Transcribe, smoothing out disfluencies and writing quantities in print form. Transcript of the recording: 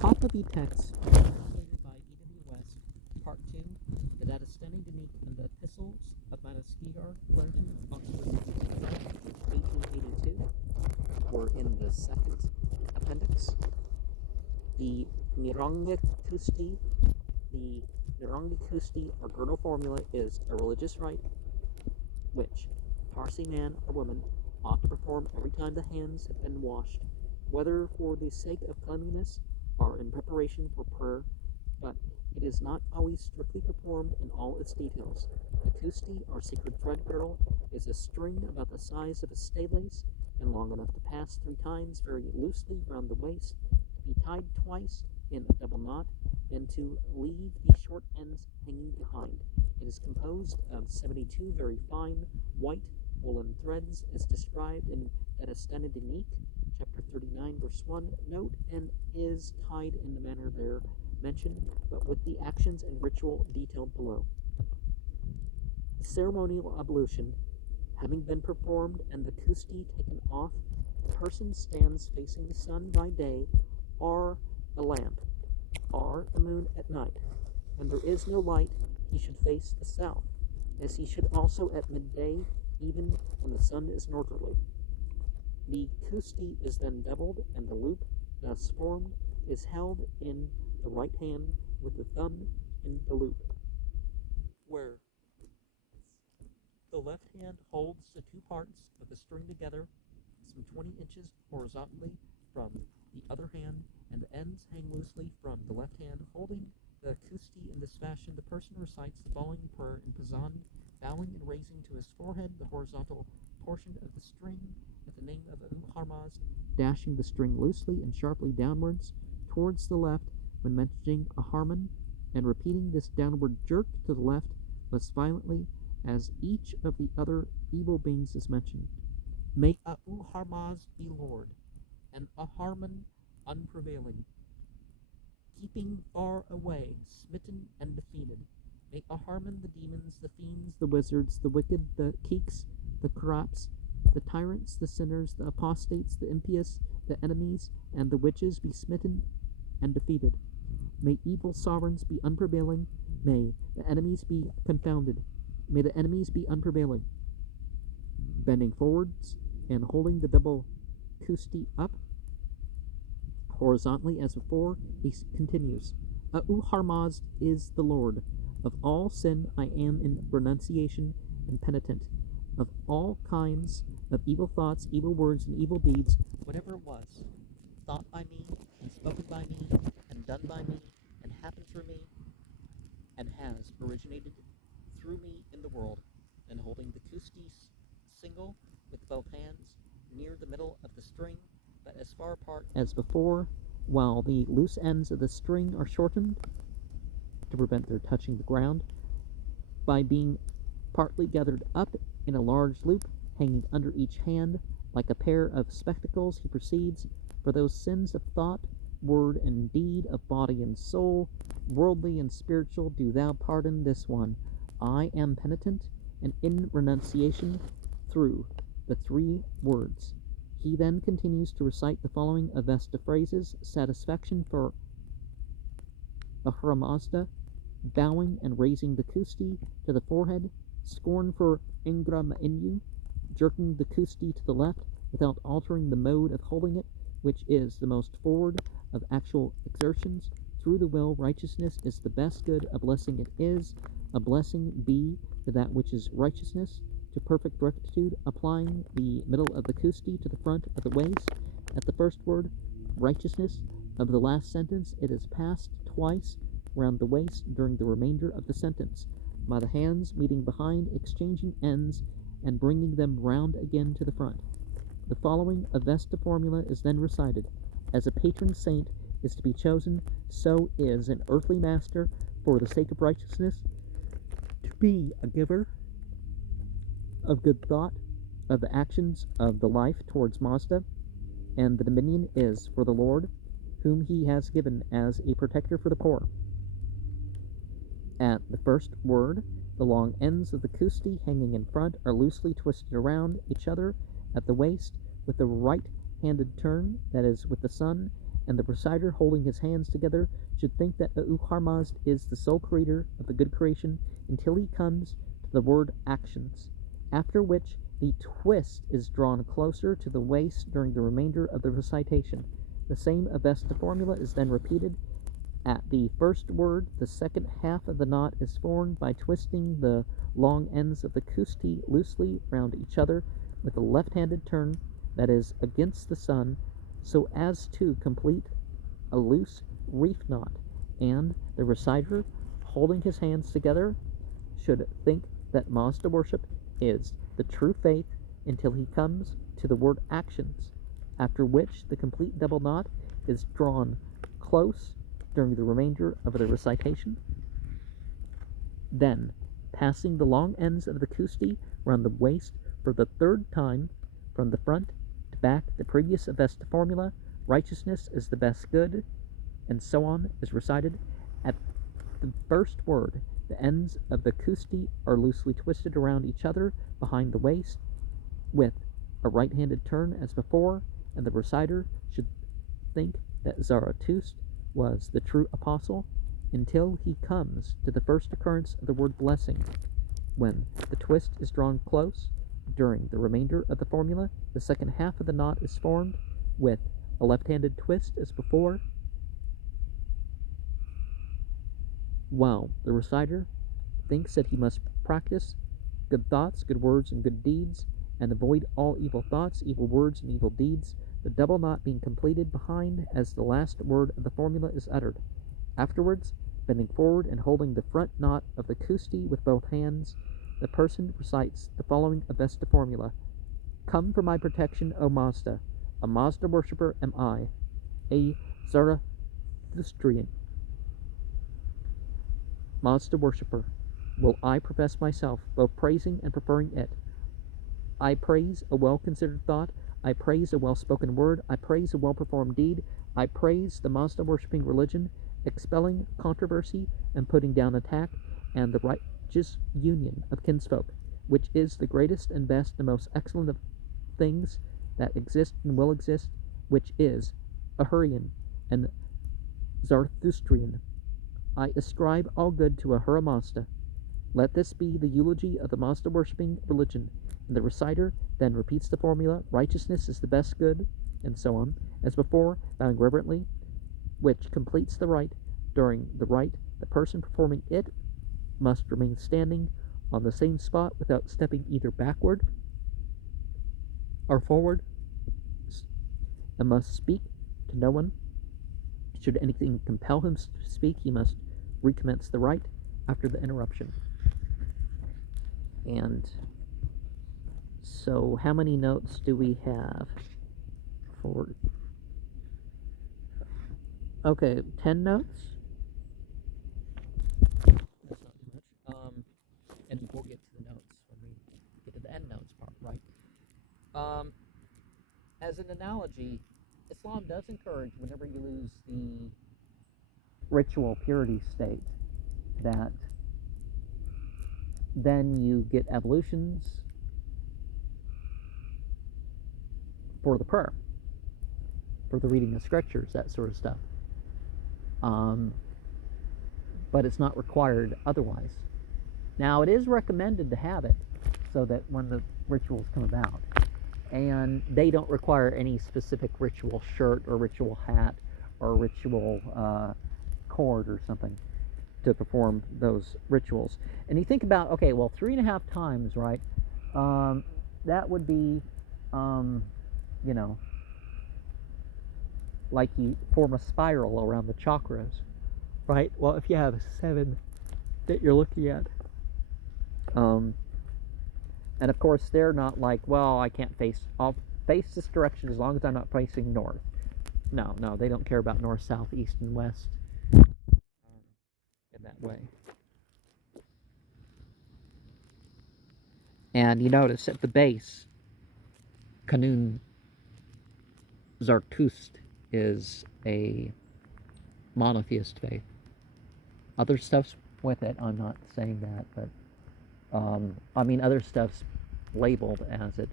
Pahlavi text translated by E.W. West, Part 2, the Datastani-Danique and the Epistles of Madagascar, Clergy, Oxford, 1882, were in the second appendix. The Nirang-i Kusti, the Nirang-i Kusti or girdle formula is a religious rite which Parsi man or woman ought to perform every time the hands have been washed, whether for the sake of cleanliness or in preparation for prayer, but it is not always strictly performed in all its details. The kusti, or sacred thread girdle, is a string about the size of a stay lace and long enough to pass 3 times very loosely round the waist, to be tied twice in a double knot, and to leave the short ends hanging behind. It is composed of 72 very fine white woolen threads, as described in Datastani-Danique, chapter 39, verse 1, note, and is tied in the manner there mentioned, but with the actions and ritual detailed below. The ceremonial ablution having been performed and the kusti taken off, the person stands facing the sun by day, or a lamp, or the moon at night. When there is no light, he should face the south, as he should also at midday, even when the sun is northerly. The kusti is then doubled, and the loop thus formed is held in the right hand with the thumb in the loop, where the left hand holds the 2 parts of the string together some 20 inches horizontally from the other hand, and the ends hang loosely from the left hand. Holding the kusti in this fashion, the person recites the following prayer in Pazan, bowing and raising to his forehead the horizontal portion of the string at the name of Harmaz, dashing the string loosely and sharply downwards towards the left when mentioning a harmon, and repeating this downward jerk to the left less violently as each of the other evil beings is mentioned. May Harmaz be Lord, and Aharman unprevailing, keeping far away, smitten and defeated. May Aharman the demons, the fiends, the wizards, the wicked, the keeks, the corrupts, the tyrants, the sinners, the apostates, the impious, the enemies, and the witches be smitten and defeated. May evil sovereigns be unprevailing. May the enemies be confounded. May the enemies be unprevailing. Bending forwards and holding the double kusti up horizontally as before, he continues, Harmaz is the Lord. Of all sin I am in renunciation and penitent. Of all kinds of evil thoughts, evil words, and evil deeds, whatever it was, thought by me, and spoken by me, and done by me, and happened through me, and has originated through me in the world, and holding the kusti single with both hands near the middle of the string, but as far apart as before, while the loose ends of the string are shortened to prevent their touching the ground, by being partly gathered up in a large loop hanging under each hand like a pair of spectacles, he proceeds, for those sins of thought, word, and deed, of body and soul, worldly and spiritual, do thou pardon this one. I am penitent and in renunciation through the 3 words. He then continues to recite the following Avesta phrases: satisfaction for Ahura bowing and raising the kusti to the forehead; scorn for Ingra Mainyu, jerking the kusti to the left without altering the mode of holding it, which is the most forward of actual exertions; through the will, righteousness is the best good, a blessing it is, a blessing be to that which is righteousness, to perfect rectitude, applying the middle of the kusti to the front of the waist. At the first word, righteousness, of the last sentence, it is passed twice round the waist during the remainder of the sentence, by the hands meeting behind, exchanging ends, and bringing them round again to the front. The following Avesta formula is then recited. As a patron saint is to be chosen, so is an earthly master, for the sake of righteousness, to be a giver of good thought, of the actions of the life towards Mazda, and the dominion is for the Lord, whom he has given as a protector for the poor. At the first word, the long ends of the kusti hanging in front are loosely twisted around each other at the waist, with the right left-handed turn, that is, with the sun, and the reciter holding his hands together should think that Uharmazd is the sole creator of the good creation until he comes to the word actions, after which the twist is drawn closer to the waist during the remainder of the recitation. The same Avesta formula is then repeated. At the first word, the second half of the knot is formed by twisting the long ends of the Kusti loosely round each other with a left-handed turn, that is, against the sun, so as to complete a loose reef knot, and the reciter, holding his hands together, should think that Mazda worship is the true faith until he comes to the word actions, after which the complete double knot is drawn close during the remainder of the recitation. Then, passing the long ends of the Kusti round the waist for the third time, from the front to back, the previous Avesta formula, righteousness is the best good, and so on, is recited. At the first word, the ends of the Kusti are loosely twisted around each other behind the waist, with a right-handed turn as before, and the reciter should think that Zarathustra was the true apostle until he comes to the first occurrence of the word blessing, when the twist is drawn close. During the remainder of the formula, the second half of the knot is formed with a left-handed twist as before, while the reciter thinks that he must practice good thoughts, good words, and good deeds, and avoid all evil thoughts, evil words, and evil deeds, the double knot being completed behind as the last word of the formula is uttered. Afterwards, bending forward and holding the front knot of the Kusti with both hands, the person recites the following Avesta formula. Come for my protection, O Mazda. A Mazda worshipper am I, a Zarathustrian Mazda worshipper. Will I profess myself, both praising and preferring it. I praise a well-considered thought, I praise a well-spoken word, I praise a well-performed deed, I praise the Mazda-worshipping religion, expelling controversy and putting down attack, and the righteous union of kinsfolk, which is the greatest and best and most excellent of things that exist and will exist, which is Ahurian and Zarathustrian. I ascribe all good to Ahura Mazda. Let this be the eulogy of the Mazda-worshipping religion, and the reciter then repeats the formula, righteousness is the best good, and so on, as before, bowing reverently, which completes the rite. During the rite, the person performing it must remain standing on the same spot without stepping either backward or forward, and must speak to no one. Should anything compel him to speak, he must recommence the rite after the interruption. And so how many notes do we have for... Okay, 10 notes? That's not too much. And we'll get to the notes when we get to the end notes part, right? As an analogy, Islam does encourage, whenever you lose the ritual purity state, that then you get ablutions for the prayer, for the reading of scriptures, that sort of stuff. But it's not required otherwise. Now, it is recommended to have it so that when the rituals come about, and they don't require any specific ritual shirt or ritual hat or ritual cord or something to perform those rituals. And you think about, okay, well, 3.5 times, right? That would be, you know, like you form a spiral around the chakras, right? Well, if you have 7 that you're looking at, and of course they're not like, well, I'll face this direction as long as I'm not facing north. No, they don't care about north, south, east, and west in that way. And you notice at the base, Kanun Zarathustra is a monotheist faith. Other stuff's with it, I'm not saying that, but I mean other stuff's labeled as it